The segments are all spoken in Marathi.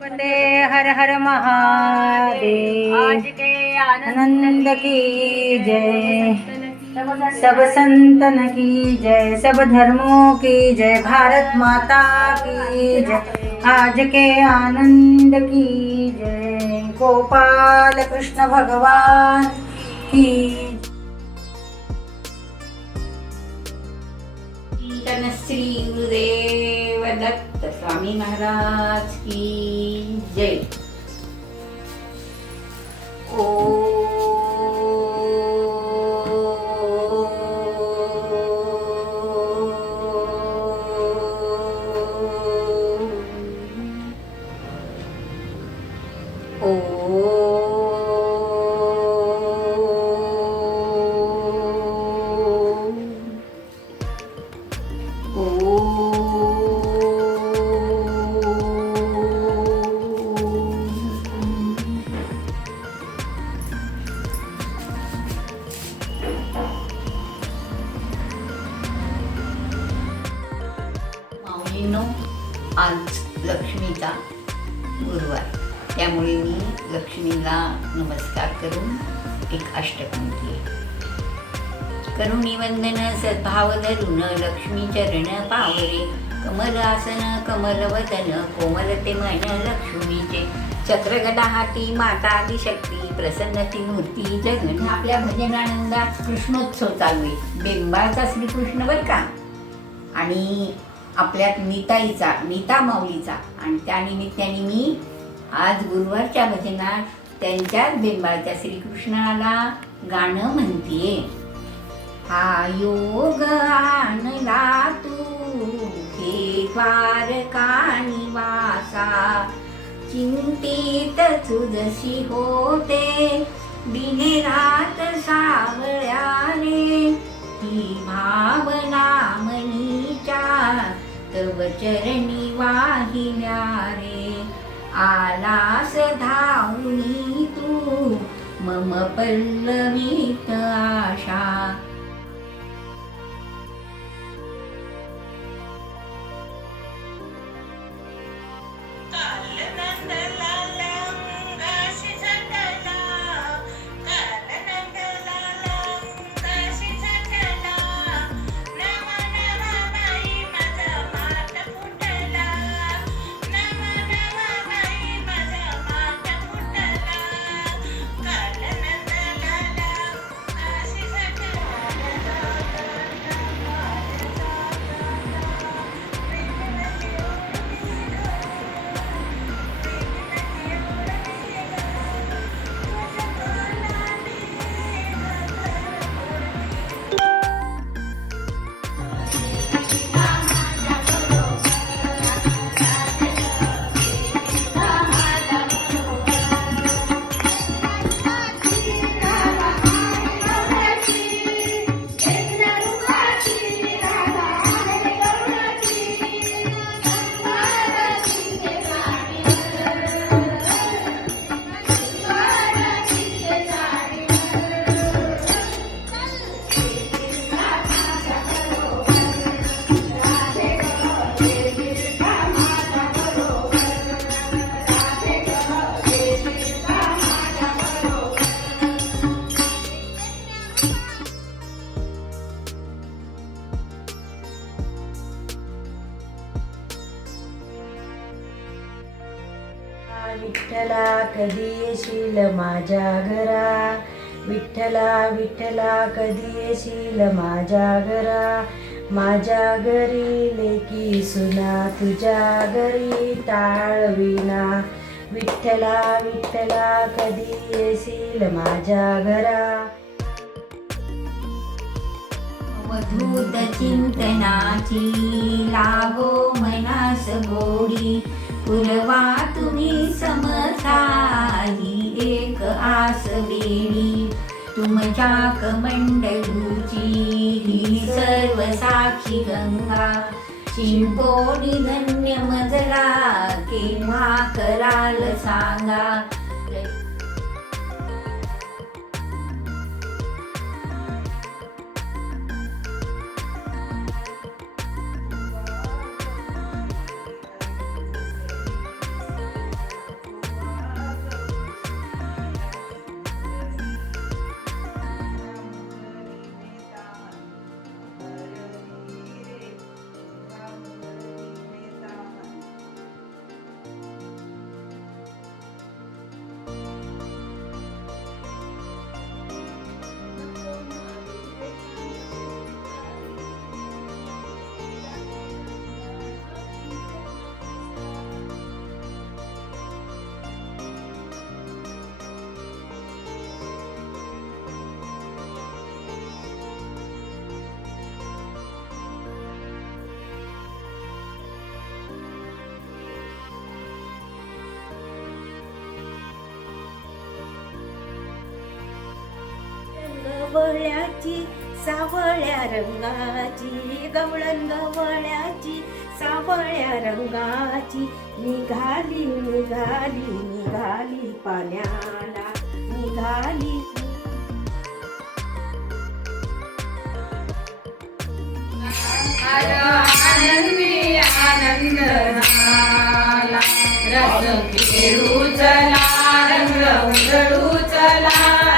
वंदे हर हर महादेव। आज के आनंद की जय, सब संतन की जय, सब धर्मों की जय, भारत माता की जय। आज के आनंद की जय, गोपाल कृष्ण भगवान की। चिंतन श्री गुरुदेव दत्त स्वामी महाराज की जय। माऊलींनो, आज लक्ष्मीचा गुरुवार, त्यामुळे मी लक्ष्मीला नमस्कार करून एक अष्टपंक्ती आहे. करुणी वंदन सद्भाव धरून लक्ष्मी चरण पावरे, कमल आसन कमल वदन कोमलते मन लक्ष्मीचे, चक्रगदा हाती माता आदिशक्ती प्रसन्नती मूर्ती जगन. आपल्या भजनानंदात कृष्णोत्सव चालू आहे, बेंबाळचा श्रीकृष्ण बर का, आणि आपल्यात नीता माऊलीचा, आणि त्यानिमित्ताने मी आज गुरुवारच्या भजनात त्यांच्याच बेंबाळच्या श्रीकृष्णाला गाणं म्हणतीये. हा योग आणला तू हे द्वारका निवासा, चिंतित तुझशी होते दिने रात सावळ्या रे, ही भावना मनीच्या तव चरणी वाहिल्या रे, आलास धावनी तू मम पल्लवीत आशा. विठ्ठला कधी येशील माझ्या घरा, विठ्ठला विठ्ठला कधी येशील माझ्या घरा, माझ्या घरी लेकी सुना तुझ्या घरी टाळविना, विठ्ठला विठ्ठला कधी येशील माझ्या घरा. अवधूत चिंतनाची लाभो मनास गोडी, पुरवा तुम्ही समता ही एक आस वेळी, तुमच्या कमंडलूची ही सर्व साक्षी गंगा, शिंपोडी धन्य मजला केव्हा कराल सांगा. गवळ्याची सावळ्या रंगाची, गवळण गवळ्याची सावळ्या रंगाची, निघाली निघाली निघाली पाण्याला, निघाली. आनंदी आनंद झाला, रस खेळू चला, रंग उधळू चला,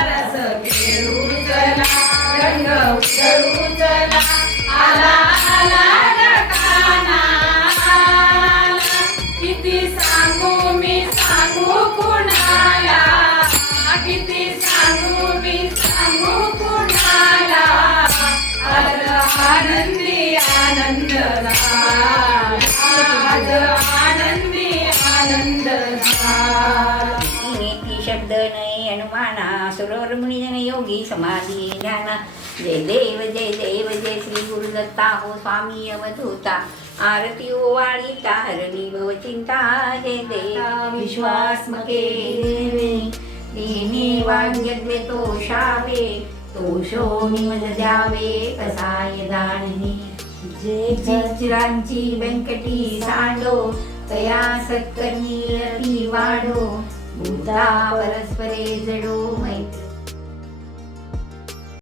रस खेळू चला, रंग उधळू चला. आला आला रकाना आला, किती सांगू मी सांगू कुणाला, किती सांगू मी सांगू कुणाला. आनंदी आनंद झाला, आज आनंदी आनंद झाला. नीती शब्द नाही अनुमाना, सुरवर मुनिजन योगी समाधी ज्ञाना. जय देव जय देव जय श्री गुरुदत्ता हो स्वामी अवधूता. आरती ओवाळी तारली भव चिंता. जय देव विश्वासमके देवी वाग्यद्वे तोषावे, तोषो निमज द्यावे कसाय दाननी. जे चिरांची व्यंकटी सांडो, तया सत्कर्मी रती वाढो. भूता परस्परे जडो,